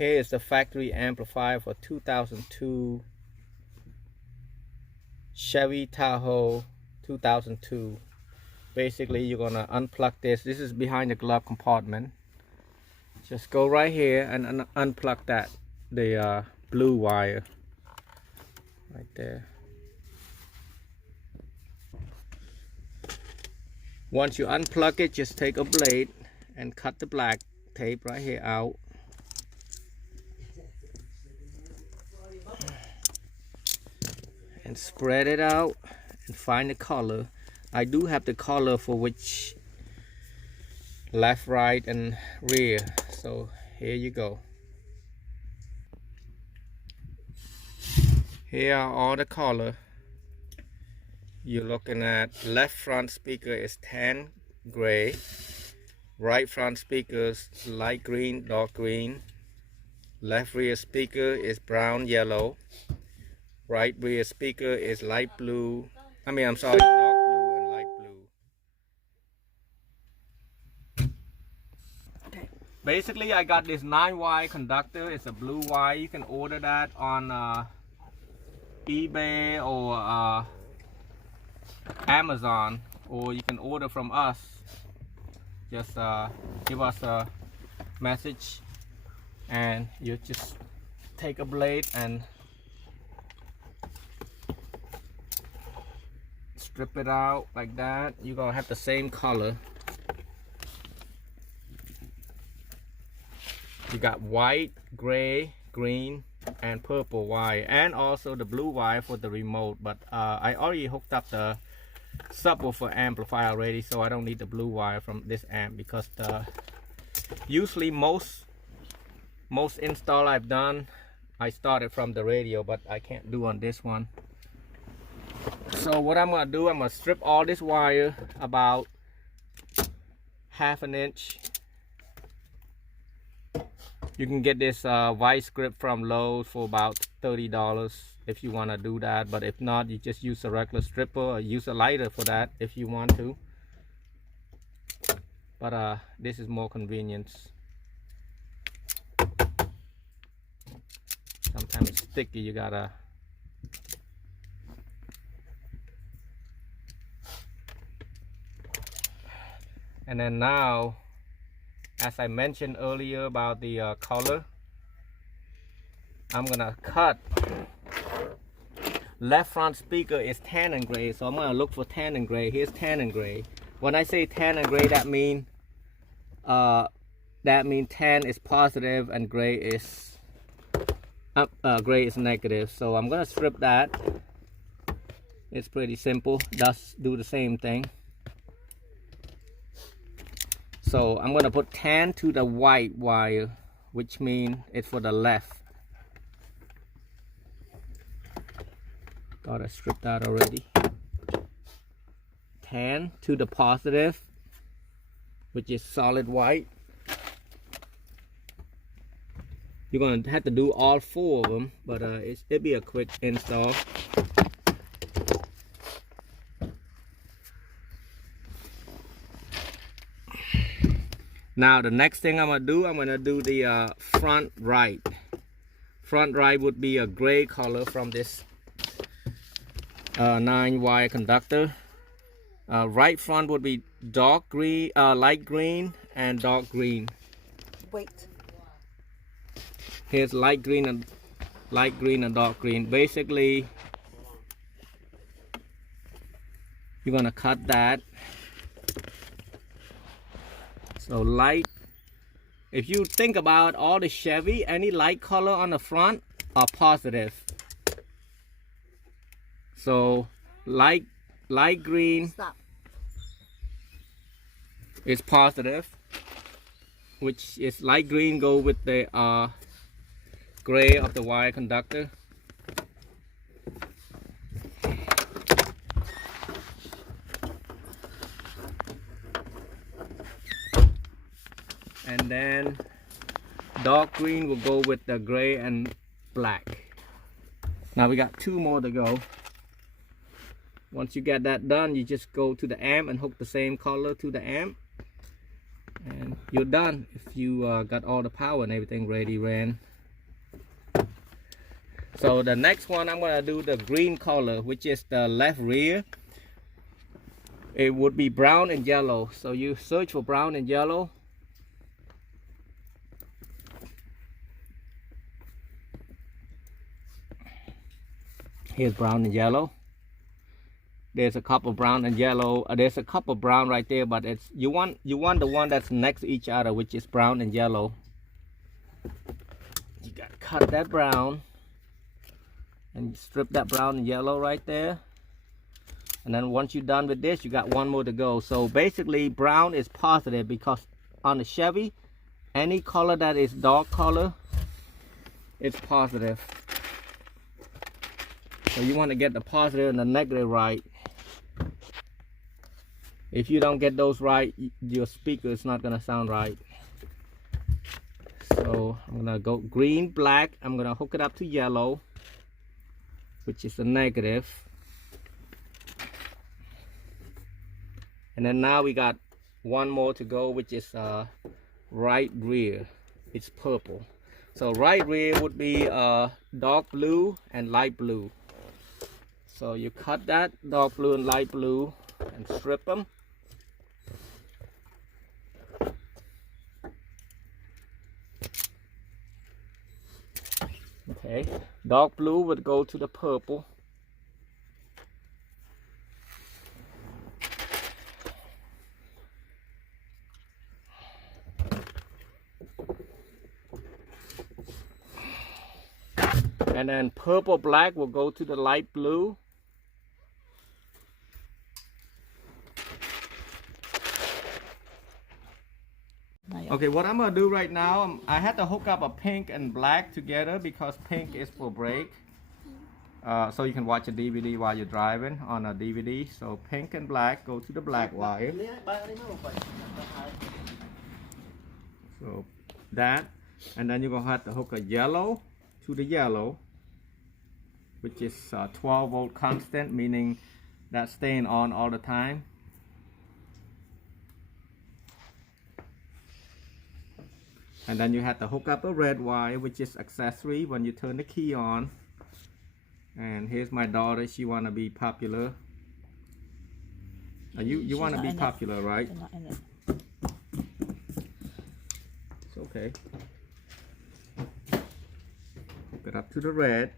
Here is the factory amplifier for 2002 Chevy Tahoe 2002. Basically, you're gonna unplug this. This is behind the glove compartment. Just go right here and unplug that, the blue wire right there. Once you unplug it, just take a blade and cut the black tape right here out. And spread it out and find the color. I do have the color for which left, right, and rear. So here you go. Here are all the color. You're looking at left front speaker is tan gray, right front speakers light green, dark green, left rear speaker is brown yellow, right rear speaker is light blue, dark blue and light blue. Okay. Basically, I got this 9-wire conductor. It's a blue wire. You can order that on eBay or Amazon, or you can order from us. Just give us a message and you just take a blade and strip it out like that. You're gonna have the same color. You got white, gray, green, and purple wire, and also the blue wire for the remote. But I already hooked up the subwoofer amplifier already, so I don't need the blue wire from this amp, because usually most install I've done, I started from the radio, but I can't do on this one. So what I'm gonna do, I'm gonna strip all this wire about 1/2 inch. You can get this vice grip from Lowe's for about $30 if you want to do that, but if not, you just use a regular stripper or use a lighter for that if you want to. But this is more convenience. Sometimes it's sticky, you gotta and then now, as I mentioned earlier about the color, I'm gonna cut. Left front speaker is tan and gray, so I'm gonna look for tan and gray. Here's tan and gray. When I say tan and gray, that mean tan is positive and gray is negative. So I'm gonna strip that. It's pretty simple. Just do the same thing. So I'm gonna put tan to the white wire, which means it's for the left. Thought I stripped that already. Tan to the positive, which is solid white. You're gonna have to do all 4 of them, but it'll be a quick install. Now the next thing I'm gonna do the front right. Front right would be a gray color from this 9-wire conductor. Right front would be dark green, light green, and dark green. Wait. Here's light green and dark green. Basically, you're gonna cut that. So light, if you think about all the Chevy, any light color on the front are positive. So light green is positive, which is light green go with the gray of the wire conductor. And then dark green will go with the gray and black. Now we got 2 more to go. Once you get that done, you just go to the amp and hook the same color to the amp, and you're done. If you got all the power and everything ready ran. So the next one, I'm gonna do the green color, which is the left rear. It would be brown and yellow. So you search for brown and yellow. Here's brown and yellow. There's a couple brown and yellow. There's a couple brown right there, but it's you want the one that's next to each other, which is brown and yellow. You gotta cut that brown and strip that brown and yellow right there. And then once you're done with this, you got one more to go. So basically, brown is positive because on the Chevy, any color that is dark color, it's positive. So you want to get the positive and the negative right. If you don't get those right, your speaker is not gonna sound right. So I'm gonna go green, black. I'm gonna hook it up to yellow, which is the negative. And then now we got one more to go, which is right rear. It's purple. So right rear would be dark blue and light blue. So you cut that dark blue and light blue and strip them. Okay, dark blue would go to the purple. And then purple black will go to the light blue. Okay, what I'm gonna do right now, I had to hook up a pink and black together because pink is for brake. So you can watch a DVD while you're driving on a DVD. So pink and black go to the black wire. So that, and then you're gonna have to hook a yellow to the yellow, which is 12 volt constant, meaning that's staying on all the time. And then you have to hook up a red wire, which is accessory when you turn the key on. And here's my daughter, she wanna be popular. You wanna be popular, right? It's okay. Hook it up to the red.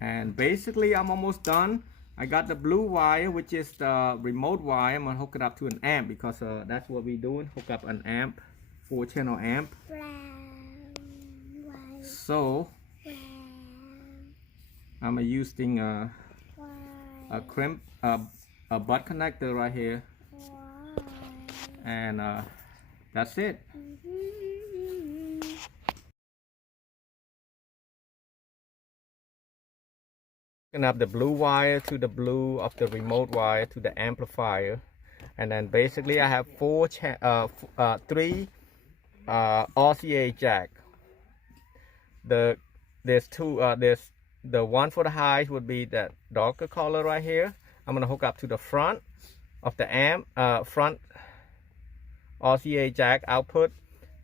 And basically I'm almost done. I got the blue wire, which is the remote wire. I'm gonna hook it up to an amp because that's what we're doing. Hook up an amp, 4-channel amp. So I'm using a crimp, a butt connector right here, and that's it. Hooking up the blue wire to the blue of the remote wire to the amplifier, and then basically I have three RCA jack. There's the one for the highs would be that darker color right here. I'm gonna hook up to the front of the amp, front RCA jack output,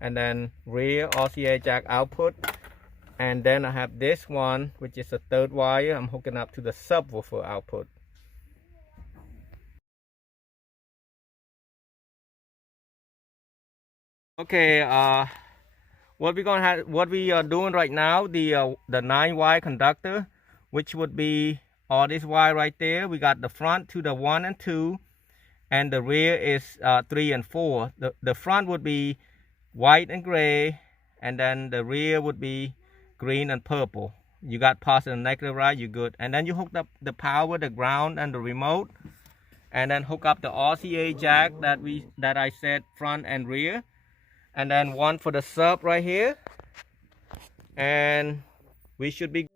and then rear RCA jack output. And then I have this one, which is the third wire. I'm hooking up to the subwoofer output. Okay, what we are doing right now, the 9-wire conductor, which would be all this wire right there. We got the front to the 1 and 2, and the rear is 3 and 4. The front would be white and gray, and then the rear would be green and purple. You got positive and negative, right? You're good. And then you hooked up the power, the ground, and the remote, and then hook up the RCA jack that I said front and rear. And then one for the sub right here, and we should be